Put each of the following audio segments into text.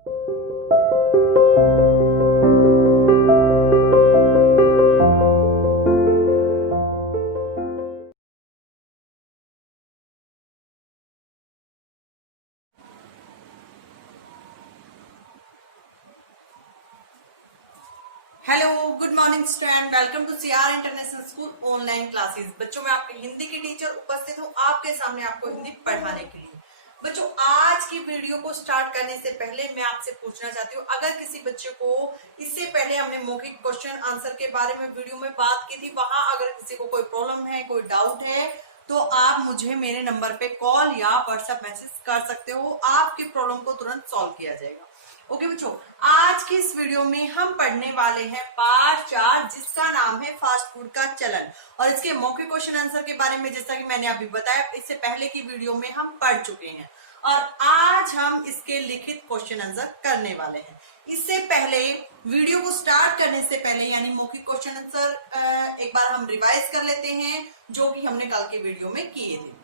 Hello, good morning student, welcome to CR international school online classes. बच्चों, मैं आपकी हिंदी की टीचर उपस्थित हूँ आपके सामने आपको हिंदी पढ़ाने के लिए। बच्चों, आज की वीडियो को स्टार्ट करने से पहले मैं आपसे पूछना चाहती हूँ, अगर किसी बच्चे को इससे पहले हमने मौखिक क्वेश्चन आंसर के बारे में वीडियो में बात की थी, वहां अगर किसी को कोई प्रॉब्लम है, कोई डाउट है, तो आप मुझे मेरे नंबर पे कॉल या व्हाट्सएप मैसेज कर सकते हो। आपकी प्रॉब्लम को तुरंत सॉल्व किया जाएगा। ओके बच्चों, आज की इस वीडियो में हम पढ़ने वाले हैं पार्ट 4, जिसका नाम है फास्ट फूड का चलन। और इसके मौखिक क्वेश्चन आंसर के बारे में जैसा कि मैंने अभी बताया, इससे पहले की वीडियो में हम पढ़ चुके हैं और आज हम इसके लिखित क्वेश्चन आंसर करने वाले हैं। इससे पहले वीडियो को स्टार्ट करने से पहले यानी मौखिक क्वेश्चन आंसर एक बार हम रिवाइज कर लेते हैं, जो कि हमने कल के वीडियो में किए थे।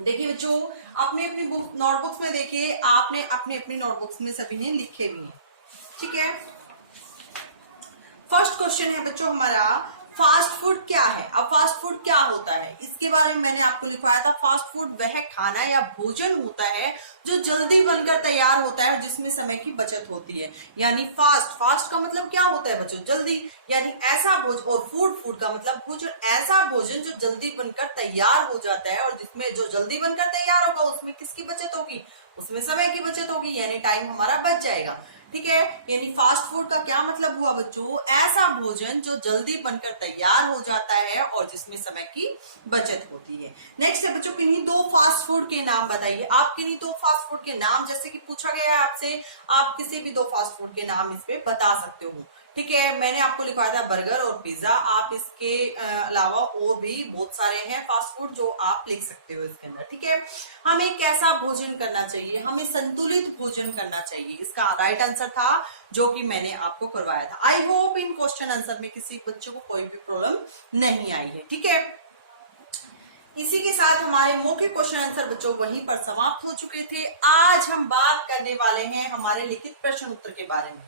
देखिए बच्चों, अपने अपनी बुक नोटबुक्स में देखिए, आपने अपने अपनी नोटबुक्स में सभी ने लिखे भी हैं, ठीक है। फर्स्ट क्वेश्चन है बच्चों हमारा, फास्ट फूड क्या है। अब फास्ट फूड क्या होता है, इसके बारे में मैंने आपको लिखवाया था। फास्ट फूड वह खाना या भोजन होता है जो जल्दी बनकर तैयार होता है, जिसमें समय की बचत होती है। यानी फास्ट का मतलब क्या होता है बच्चों, जल्दी। यानी ऐसा भोजन, और फूड का मतलब भोजन, ऐसा भोजन जो जल्दी बनकर तैयार हो जाता है, और जिसमें जो जल्दी बनकर तैयार होगा उसमें किसकी बचत होगी, उसमें समय की बचत होगी, यानी टाइम हमारा बच जाएगा, ठीक है। यानी फास्ट फूड का क्या मतलब हुआ बच्चों, ऐसा भोजन जो जल्दी बनकर तैयार हो जाता है और जिसमें समय की बचत होती है। नेक्स्ट है बच्चों, किन्हीं दो फास्ट फूड के नाम बताइए। आप किन्हीं दो फास्ट फूड के नाम, जैसे कि पूछा गया है आपसे, आप किसी भी दो फास्ट फूड के नाम इस पे बता सकते हो, ठीक है। मैंने आपको लिखवाया था बर्गर और पिज्जा। आप इसके अलावा और भी बहुत सारे हैं फास्ट फूड जो आप लिख सकते हो इसके अंदर, ठीक है। हमें कैसा भोजन करना चाहिए, हमें संतुलित भोजन करना चाहिए, इसका राइट आंसर था जो कि मैंने आपको करवाया था। I hope in question answer में किसी बच्चे को कोई भी प्रॉब्लम नहीं आई है, ठीक है। इसी के साथ हमारे मौखिक क्वेश्चन आंसर बच्चों वहीं पर समाप्त हो चुके थे। आज हम बात करने वाले हैं हमारे लिखित प्रश्न उत्तर के बारे में।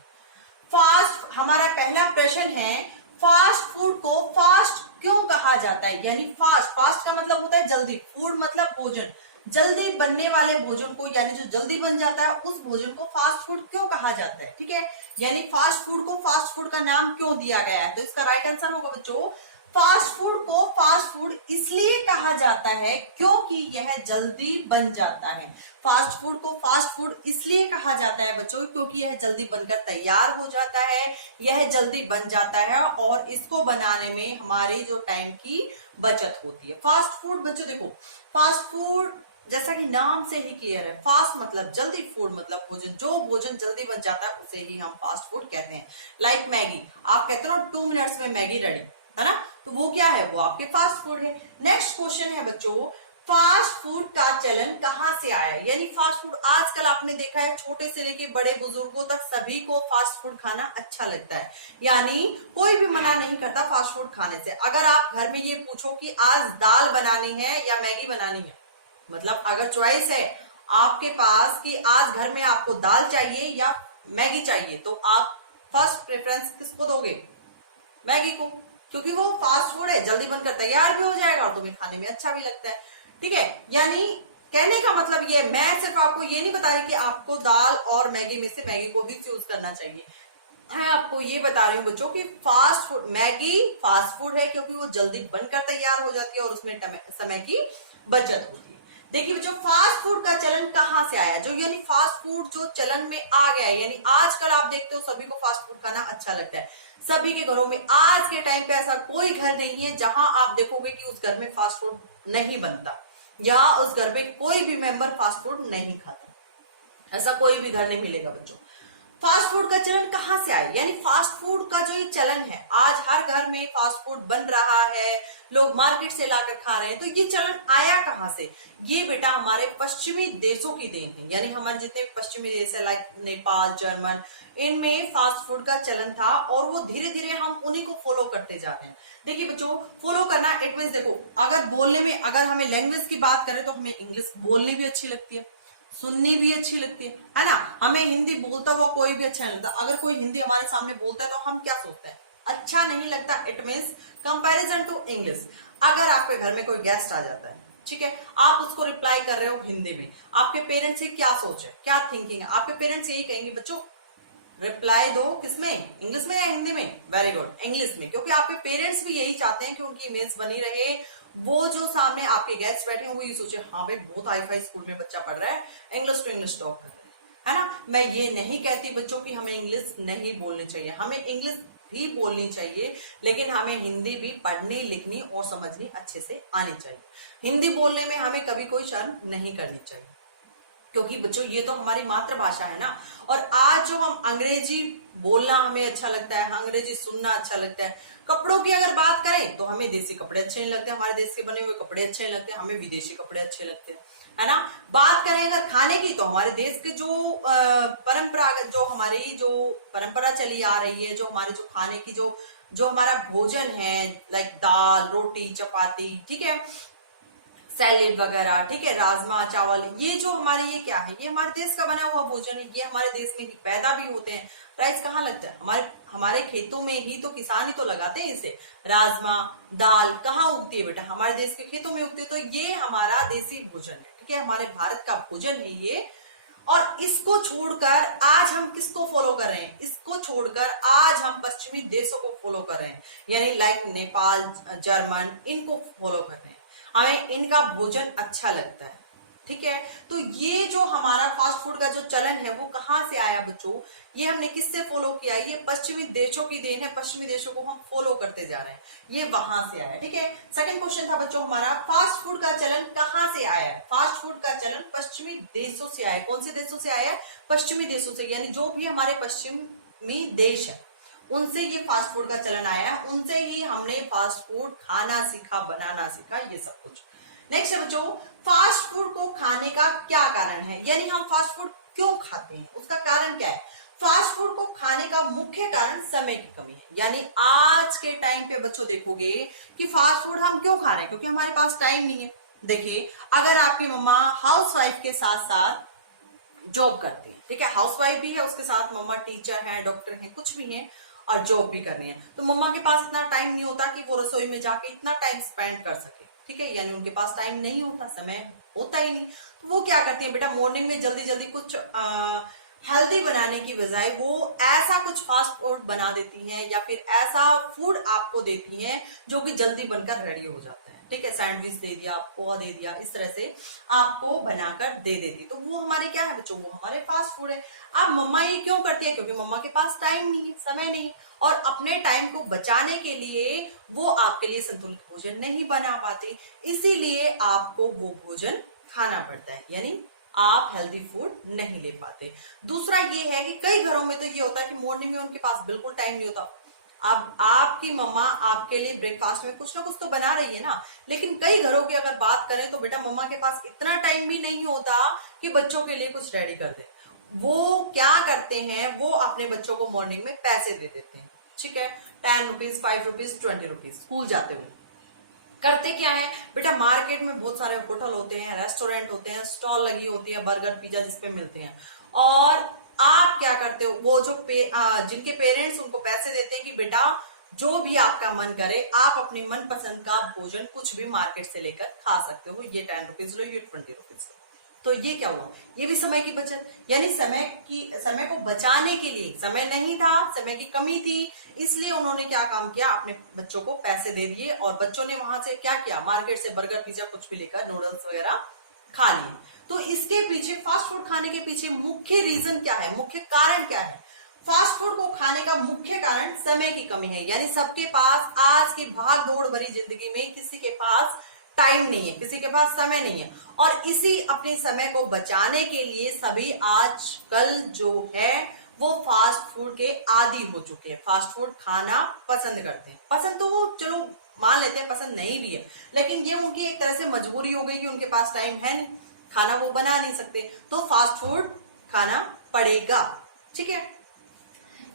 फास्ट, हमारा पहला प्रश्न है, फास्ट फूड को फास्ट क्यों कहा जाता है। यानी फास्ट का मतलब होता है जल्दी, फूड मतलब भोजन, जल्दी बनने वाले भोजन को, यानी जो जल्दी बन जाता है उस भोजन को फास्ट फूड क्यों कहा जाता है, ठीक है। यानी फास्ट फूड को फास्ट फूड का नाम क्यों दिया गया है, तो इसका राइट आंसर होगा बच्चों, फास्ट फूड को फास्ट फूड इसलिए कहा जाता है क्योंकि यह जल्दी बन जाता है। फास्ट फूड को फास्ट फूड इसलिए कहा जाता है बच्चों क्योंकि यह जल्दी बनकर तैयार हो जाता है, यह जल्दी बन जाता है और इसको बनाने में हमारी जो टाइम की बचत होती है। फास्ट फूड बच्चों देखो, फास्ट फूड जैसा कि नाम से ही क्लियर है, फास्ट मतलब जल्दी, फूड मतलब भोजन, जो भोजन जल्दी बन जाता है उसे ही हम फास्ट फूड कहते हैं। लाइक मैगी, आप कहते हो 2 मिनट्स में मैगी रेडी, है ना, तो वो क्या है, वो आपके फास्ट फूड है। नेक्स्ट क्वेश्चन है बच्चों, फास्ट फूड का चलन कहां से आया। यानी फास्ट फूड आजकल आपने देखा है, छोटे से लेके बड़े बुजुर्गों तक सभी को फास्ट फूड खाना अच्छा लगता है, यानी कोई भी मना नहीं करता फास्ट फूड खाने से। अगर आप घर में ये पूछो कि आज दाल बनानी है या मैगी बनानी है, मतलब अगर चॉइस है आपके पास कि आज घर में आपको दाल चाहिए या मैगी चाहिए, तो आप फर्स्ट प्रेफरेंस किसको दोगे, मैगी को, क्योंकि वो फास्ट फूड है, जल्दी बनकर तैयार भी हो जाएगा और तुम्हें खाने में अच्छा भी लगता है, ठीक है। यानी कहने का मतलब ये, मैं सिर्फ आपको ये नहीं बता रही कि आपको दाल और मैगी में से मैगी को भी चूज करना चाहिए, मैं आपको ये बता रही हूँ बच्चों कि fast food, Maggi fast food है क्योंकि वो जल्दी बनकर तैयार हो जाती है और उसमें समय की बचत होती है। देखिए बच्चों, फास्ट फूड का चलन कहाँ से आया, जो यानी फास्ट फूड जो चलन में आ गया है, यानी आजकल आप देखते हो सभी को फास्ट फूड खाना अच्छा लगता है, सभी के घरों में। आज के टाइम पे ऐसा कोई घर नहीं है जहां आप देखोगे कि उस घर में फास्ट फूड नहीं बनता या उस घर में कोई भी मेंबर फास्ट फूड नहीं खाता, ऐसा कोई भी घर नहीं मिलेगा बच्चों। फास्ट फूड का चलन कहाँ से आया, यानी फास्ट फूड का जो ये चलन है, आज हर घर में फास्ट फूड बन रहा है, लोग मार्केट से लाकर खा रहे हैं, तो ये चलन आया कहाँ से। ये बेटा हमारे पश्चिमी देशों की देन है, यानी हमारे जितने पश्चिमी देश है लाइक नेपाल, जर्मन, इनमें फास्ट फूड का चलन था और वो धीरे धीरे हम उन्हीं को फॉलो करते जा रहे हैं। देखिए बच्चों, फॉलो करना इट मींस, देखो अगर बोलने में, अगर हमें लैंग्वेज की बात करें तो हमें इंग्लिश बोलनी भी अच्छी लगती है, सुननी भी अच्छी लगती है ना। हमें हिंदी बोलता हुआ कोई भी अच्छा नहीं लगता। अगर कोई हिंदी हमारे सामने बोलता है तो हम क्या सोचते हैं, अच्छा नहीं लगता। It means comparison to English. अगर आपके घर में कोई गेस्ट आ जाता है, ठीक है, आप उसको रिप्लाई कर रहे हो हिंदी में, आपके पेरेंट्स की क्या सोच है, क्या थिंकिंग है? आपके पेरेंट्स यही कहेंगे बच्चों रिप्लाई दो किसमें, इंग्लिश में या हिंदी में? वेरी गुड, इंग्लिश में, क्योंकि आपके पेरेंट्स भी यही चाहते हैं कि उनकी इमेज बनी रहे। वो जो सामने आपके गेस्ट बैठे हैं वो ये सोचे हाँ भाई बहुत हाई फाई स्कूल में बच्चा पढ़ रहा है, इंग्लिश टू इंग्लिश टॉक कर रहा है ना। मैं ये नहीं कहती बच्चों की हमें इंग्लिश नहीं बोलनी चाहिए, हमें इंग्लिश भी बोलनी चाहिए, लेकिन हमें हिंदी भी पढ़नी लिखनी और समझनी अच्छे से आनी चाहिए। हिंदी बोलने में हमें कभी कोई शर्म नहीं करनी चाहिए, क्योंकि बच्चों ये तो हमारी मातृभाषा है ना। और आज जो हम अंग्रेजी बोलना हमें अच्छा लगता है, अंग्रेजी सुनना अच्छा लगता है। कपड़ों की अगर बात करें तो हमें देसी कपड़े अच्छे नहीं लगते, हमारे देश के बने हुए कपड़े अच्छे नहीं लगते, हमें विदेशी कपड़े अच्छे लगते हैं, है ना। बात करें अगर खाने की तो हमारे देश के जो परंपरागत जो हमारी जो परंपरा चली आ रही है, जो हमारे जो खाने की जो हमारा भोजन है, लाइक दाल रोटी चपाती, ठीक है, सैलेड वगैरह, ठीक है, राजमा चावल, ये जो हमारे ये क्या है, ये हमारे देश का बना हुआ भोजन है, ये हमारे देश में ही पैदा भी होते हैं। राइस कहाँ लगता है, हमारे हमारे खेतों में ही तो किसान ही तो लगाते हैं इसे। राजमा दाल कहाँ उगती है बेटा, हमारे देश के खेतों में उगती है। तो ये हमारा देसी भोजन है, ठीक है, हमारे भारत का भोजन है ये। और इसको छोड़कर आज हम किसको फॉलो कर रहे हैं, इसको छोड़कर आज हम पश्चिमी देशों को फॉलो कर रहे हैं, यानी लाइक नेपाल जर्मन, इनको फॉलो कर रहे हैं। हमें इनका भोजन अच्छा लगता है, ठीक है। तो ये जो हमारा फास्ट फूड का जो चलन है वो कहाँ से आया बच्चों, ये हमने किससे फॉलो किया, ये पश्चिमी देशों की देन है, पश्चिमी देशों को हम फॉलो करते जा रहे हैं, ये वहां से आया, ठीक है। सेकंड क्वेश्चन था बच्चों हमारा, फास्ट फूड का चलन कहाँ से आया है? फास्ट फूड का चलन पश्चिमी देशों से आया। कौन से देशों से आया? पश्चिमी देशों से, यानी जो भी हमारे पश्चिमी देश है उनसे ये फास्ट फूड का चलन आया है, उनसे ही हमने फास्ट फूड खाना सीखा, बनाना सीखा, ये सब कुछ। नेक्स्ट है बच्चों, फास्ट फूड को खाने का क्या कारण है, यानी हम फास्ट फूड क्यों खाते हैं, उसका कारण क्या है? फास्ट फूड को खाने का मुख्य कारण समय की कमी है। यानी आज के टाइम पे बच्चों देखोगे कि फास्ट फूड हम क्यों खा रहे हैं, क्योंकि हमारे पास टाइम नहीं है। देखिए अगर आपकी मम्मा हाउसवाइफ के साथ साथ जॉब करती है, ठीक है, हाउसवाइफ भी है, उसके साथ मम्मा टीचर है, डॉक्टर है, कुछ भी है और जॉब भी करनी है, तो मम्मा के पास इतना टाइम नहीं होता कि वो रसोई में जाके इतना टाइम स्पेंड कर सके, ठीक है, यानी उनके पास टाइम नहीं होता, समय होता ही नहीं। तो वो क्या करती है बेटा, मॉर्निंग में जल्दी जल्दी कुछ हेल्दी बनाने की बजाय वो ऐसा कुछ फास्ट फूड बना देती हैं, या फिर ऐसा फूड आपको देती हैं जो कि जल्दी बनकर रेडी हो जाता है, ठीक है, सैंडविच दे दिया, पोहा दे दिया, इस तरह से आपको बनाकर दे देती। तो वो हमारे क्या है बच्चों, वो हमारे फास्ट फूड है। अब मम्मा ये क्यों करती है, क्योंकि मम्मा के पास टाइम नहीं है, समय नहीं, और अपने टाइम को बचाने के लिए वो आपके लिए संतुलित भोजन नहीं बना पाती, इसीलिए आपको वो भोजन खाना पड़ता है, यानी आप हेल्दी फूड नहीं ले पाते। दूसरा ये है कि कई घरों में तो ये होता है कि मॉर्निंग में उनके पास बिल्कुल टाइम नहीं होता। अब आपकी मम्मा आपके लिए ब्रेकफास्ट में कुछ ना कुछ तो बना रही है ना, लेकिन कई घरों की अगर बात करें तो बेटा मम्मा के पास इतना टाइम भी नहीं होता कि बच्चों के लिए कुछ रेडी कर दे। वो क्या करते हैं, वो अपने बच्चों को मॉर्निंग में पैसे दे देते हैं, ठीक है, 10 रुपीज 5 रुपीज 20 रुपीज, स्कूल जाते हुए। करते क्या है बेटा, मार्केट में बहुत सारे होटल होते हैं, रेस्टोरेंट होते हैं, स्टॉल लगी होती है, बर्गर पिज्जा जिसपे मिलते हैं, और आप क्या करते हो, वो जो जिनके पेरेंट्स उनको पैसे देते हैं कि बेटा जो भी आपका मन करे आप अपनी मनपसंद का भोजन कुछ भी मार्केट से लेकर खा सकते हो, ये 10 रुपीज लो, ये 20 रुपीज। तो ये क्या हुआ, ये भी समय की बचत, यानी समय को बचाने के लिए, समय नहीं था, समय की कमी थी, इसलिए उन्होंने क्या काम किया, अपने बच्चों को पैसे दे दिए और बच्चों ने वहां से क्या किया, मार्केट से बर्गर पिज्जा कुछ भी लेकर, नूडल्स वगैरह खा लिए। तो इसके पीछे, फास्ट फूड खाने के पीछे मुख्य रीजन क्या है, मुख्य कारण क्या है? फास्ट फूड को खाने का मुख्य कारण समय की कमी है, यानी सबके पास आज की भाग दौड़ भरी जिंदगी में किसी के पास टाइम नहीं है, किसी के पास समय नहीं है, और इसी अपने समय को बचाने के लिए सभी आजकल जो है वो फास्ट फूड के आदी हो चुके हैं, फास्ट फूड खाना पसंद करते हैं। पसंद तो वो चलो मान लेते हैं, पसंद नहीं भी है, लेकिन ये उनकी एक तरह से मजबूरी हो गई कि उनके पास टाइम है नहीं, खाना वो बना नहीं सकते, तो फास्ट फूड खाना पड़ेगा, ठीक है।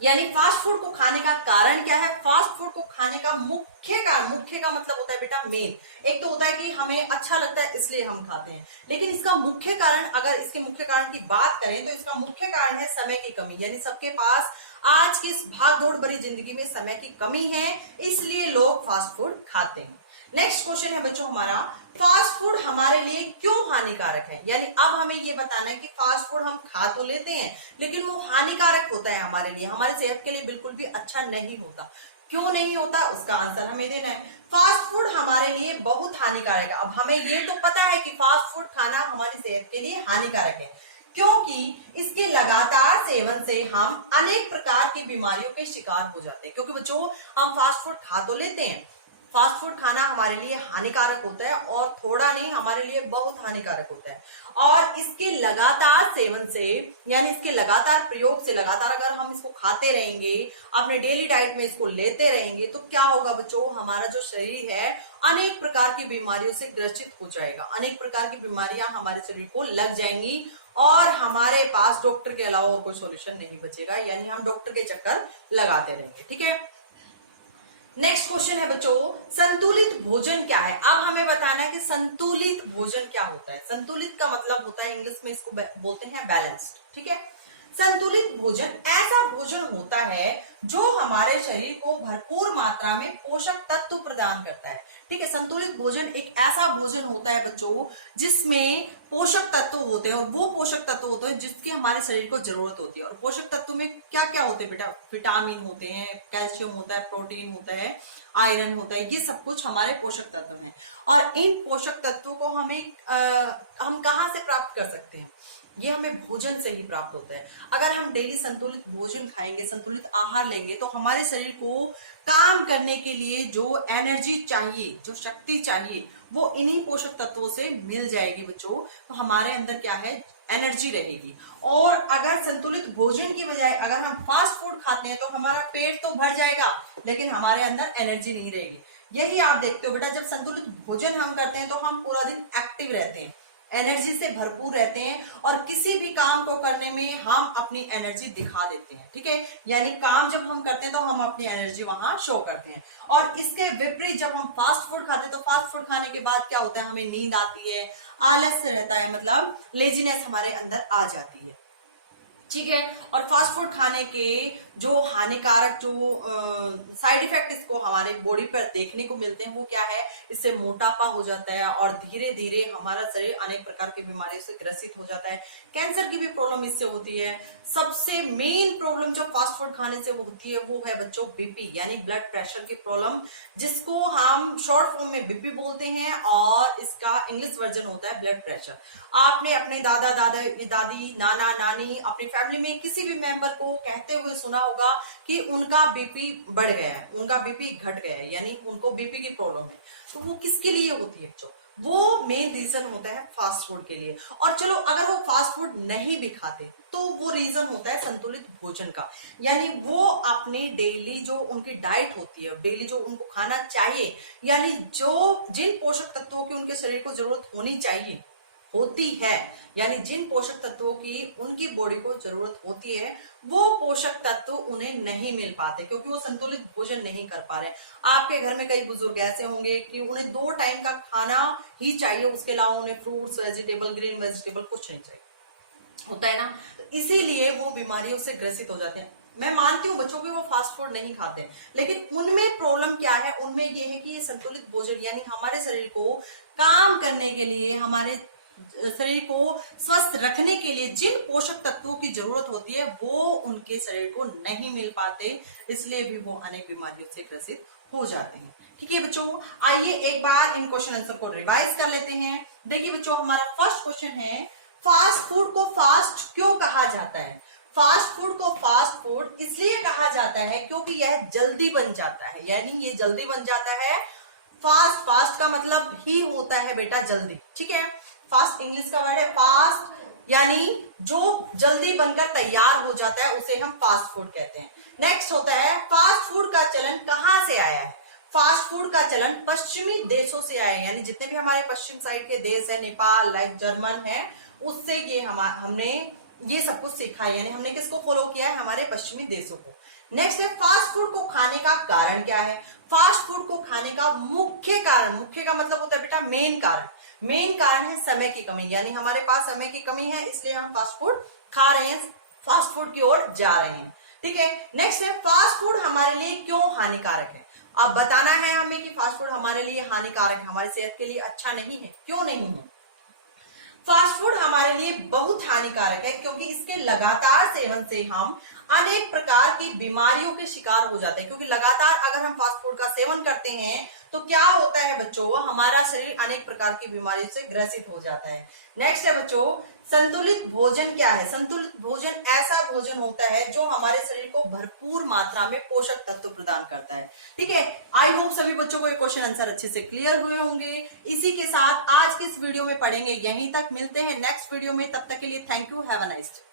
यानी फास्ट फूड को खाने का कारण क्या है? फास्ट फूड को खाने का मुख्य कारण, मुख्य का मतलब होता है बेटा मेन। एक तो होता है कि हमें अच्छा लगता है इसलिए हम खाते हैं, लेकिन इसका मुख्य कारण, अगर इसके मुख्य कारण की बात करें तो इसका मुख्य कारण है समय की कमी। यानी सबके पास आज की इस भाग दौड़ भरी जिंदगी में समय की कमी है, इसलिए लोग फास्ट फूड खाते हैं। नेक्स्ट क्वेश्चन है बच्चों हमारा, फास्ट फूड हमारे लिए क्यों हानिकारक है? यानी अब हमें ये बताना है कि फास्ट फूड हम खा तो लेते हैं लेकिन वो हानिकारक होता है हमारे लिए, हमारे सेहत के लिए बिल्कुल भी अच्छा नहीं होता। क्यों नहीं होता, उसका आंसर हमें देना है। फास्ट फूड हमारे लिए बहुत हानिकारक है। अब हमें ये तो पता है कि फास्ट फूड खाना हमारी सेहत के लिए हानिकारक है, क्योंकि इसके लगातार सेवन से हम अनेक प्रकार की बीमारियों के शिकार हो जाते हैं। क्योंकि बच्चों हम फास्ट फूड खा तो लेते हैं, फास्ट फूड खाना हमारे लिए हानिकारक होता है, और थोड़ा नहीं, हमारे लिए बहुत हानिकारक होता है। और इसके लगातार सेवन से, यानी इसके लगातार प्रयोग से, लगातार अगर हम इसको खाते रहेंगे, अपने डेली डाइट में इसको लेते रहेंगे, तो क्या होगा बच्चों, हमारा जो शरीर है अनेक प्रकार की बीमारियों से ग्रसित हो जाएगा। अनेक प्रकार की बीमारियां हमारे शरीर को लग जाएंगी और हमारे पास डॉक्टर के अलावा और कोई सोल्यूशन नहीं बचेगा, यानी हम डॉक्टर के चक्कर लगाते रहेंगे। ठीक है, नेक्स्ट क्वेश्चन है बच्चों, संतुलित भोजन क्या है? अब हमें बताना है कि संतुलित भोजन क्या होता है। संतुलित का मतलब होता है, इंग्लिश में इसको बोलते हैं बैलेंस्ड। ठीक है, संतुलित भोजन ऐसा भोजन होता है जो हमारे शरीर को भरपूर मात्रा में पोषक तत्व प्रदान करता है। ठीक है, संतुलित भोजन एक ऐसा भोजन होता है बच्चों जिसमें पोषक तत्व होते हैं, और वो पोषक तत्व होते हैं जिसकी हमारे शरीर को जरूरत होती है। और पोषक तत्व में क्या क्या होते हैं बेटा? विटामिन होते हैं, कैल्शियम होता है, प्रोटीन होता है, आयरन होता है, ये सब कुछ हमारे पोषक तत्व हैं। और इन पोषक तत्वों को हम कहाँ से प्राप्त कर सकते हैं? ये हमें भोजन से ही प्राप्त होता है। अगर हम डेली संतुलित भोजन खाएंगे, संतुलित आहार लेंगे, तो हमारे शरीर को काम करने के लिए जो एनर्जी चाहिए, जो शक्ति चाहिए, वो इन्हीं पोषक तत्वों से मिल जाएगी बच्चों। तो हमारे अंदर क्या है, एनर्जी रहेगी। और अगर संतुलित भोजन की बजाय अगर हम फास्ट फूड खाते हैं तो हमारा पेट तो भर जाएगा लेकिन हमारे अंदर एनर्जी नहीं रहेगी। यही आप देखते हो बेटा, जब संतुलित भोजन हम करते हैं तो हम पूरा दिन एक्टिव रहते हैं, एनर्जी से भरपूर रहते हैं, और किसी भी काम को करने में हम अपनी एनर्जी दिखा देते हैं। ठीक है, यानी काम जब हम करते हैं तो हम अपनी एनर्जी वहां शो करते हैं। और इसके विपरीत जब हम फास्ट फूड खाते हैं तो फास्ट फूड खाने के बाद क्या होता है, हमें नींद आती है, आलस्य रहता है, मतलब लेजीनेस हमारे अंदर आ जाती है। ठीक है, और फास्ट फूड खाने के जो हानिकारक जो साइड इफेक्ट इसको हमारे बॉडी पर देखने को मिलते हैं वो क्या है, इससे मोटापा हो जाता है और धीरे धीरे हमारा शरीर अनेक प्रकार की बीमारियों से ग्रसित हो जाता है। कैंसर की भी प्रॉब्लम इससे होती है। सबसे मेन प्रॉब्लम जो फास्ट फूड खाने से होती है वो है बच्चों बीपी, यानी ब्लड प्रेशर की प्रॉब्लम, जिसको हम शॉर्ट फॉर्म में बीपी बोलते हैं, और इसका इंग्लिश वर्जन होता है ब्लड प्रेशर। आपने अपने दादा दादी, नाना नानी, अपनी फैमिली में किसी भी मेंबर को कहते हुए सुना होगा कि उनका बीपी बढ़ गया है, उनका बीपी घट गया है, यानी उनको बीपी की प्रॉब्लम है। तो वो किसके लिए होती है बच्चों? वो मेन रीजन होता है फास्ट फूड के लिए। और चलो अगर वो फास्ट फूड नहीं भी खाते तो वो रीजन होता है संतुलित भोजन का, यानी वो अपनी डेली जो उनकी डाइट होती है, डेली जो उनको खाना चाहिए, यानी जो जिन पोषक तत्वों की उनके शरीर को जरूरत होती है, यानी जिन पोषक तत्वों की उनकी बॉडी को जरूरत होती है, वो पोषक तत्व उन्हें नहीं मिल पाते क्योंकि वो संतुलित भोजन नहीं कर पा रहे। आपके घर में कई बुजुर्ग ऐसे होंगे कि उन्हें 2 टाइम का खाना ही चाहिए, उसके अलावा उन्हें फ्रूट्स, वेजिटेबल, ग्रीन वेजिटेबल कुछ नहीं चाहिए, होता है ना। तो इसीलिए वो बीमारियों से ग्रसित हो जाते हैं। मैं मानती हूँ बच्चों की वो फास्ट फूड नहीं खाते, लेकिन उनमें प्रॉब्लम क्या है, उनमें ये है कि ये संतुलित भोजन, यानी हमारे शरीर को काम करने के लिए, हमारे शरीर को स्वस्थ रखने के लिए जिन पोषक तत्वों की जरूरत होती है वो उनके शरीर को नहीं मिल पाते, इसलिए भी वो अनेक बीमारियों से ग्रसित हो जाते हैं। ठीक है बच्चों, आइए एक बार इन क्वेश्चन आंसर को रिवाइज कर लेते हैं। देखिए बच्चों, हमारा फर्स्ट क्वेश्चन है, फास्ट फूड को फास्ट क्यों कहा जाता है? फास्ट फूड को फास्ट फूड इसलिए कहा जाता है क्योंकि यह जल्दी बन जाता है, यानी ये जल्दी बन जाता है। फास्ट का मतलब ही होता है बेटा जल्दी। ठीक है, फास्ट इंग्लिश का वर्ड है फास्ट, यानी जो जल्दी बनकर तैयार हो जाता है उसे हम फास्ट फूड कहते हैं। नेक्स्ट होता है, फास्ट फूड का चलन कहाँ से आया है? फास्ट फूड का चलन पश्चिमी देशों से आया है, यानी जितने भी हमारे पश्चिम साइड के देश है, नेपाल, लाइक जर्मन है, उससे ये हमने ये सब कुछ सीखा है, यानी हमने किसको फॉलो किया है, हमारे पश्चिमी देशों को। नेक्स्ट है फास्ट फूड को खाने का कारण क्या है। फास्ट फूड को खाने का मुख्य कारण, मुख्य का मतलब होता है बेटा मेन कारण, मेन कारण है समय की कमी, यानी हमारे पास समय की कमी है इसलिए हम फास्ट फूड खा रहे हैं, फास्ट फूड की ओर जा रहे हैं। ठीक है, नेक्स्ट है फास्ट फूड हमारे लिए क्यों हानिकारक है। अब बताना है हमें कि फास्ट फूड हमारे लिए हानिकारक है, हमारी सेहत के लिए अच्छा नहीं है, क्यों नहीं है। फास्ट फूड हमारे लिए बहुत हानिकारक है क्योंकि इसके लगातार सेवन से हम अनेक प्रकार की बीमारियों के शिकार हो जाते हैं, क्योंकि लगातार अगर हम फास्ट फूड का सेवन करते हैं तो क्या होता है बच्चों, हमारा शरीर अनेक प्रकार की बीमारियों से ग्रसित हो जाता है। नेक्स्ट है बच्चों संतुलित भोजन क्या है। संतुलित भोजन ऐसा भोजन होता है जो हमारे शरीर को भरपूर मात्रा में पोषक तत्व प्रदान करता है। ठीक है, आई होप सभी बच्चों को ये क्वेश्चन आंसर अच्छे से क्लियर हुए होंगे। इसी के साथ आज के इस वीडियो में पढ़ेंगे, यहीं तक, मिलते हैं नेक्स्ट वीडियो में, तब तक के लिए thank you, have a nice day.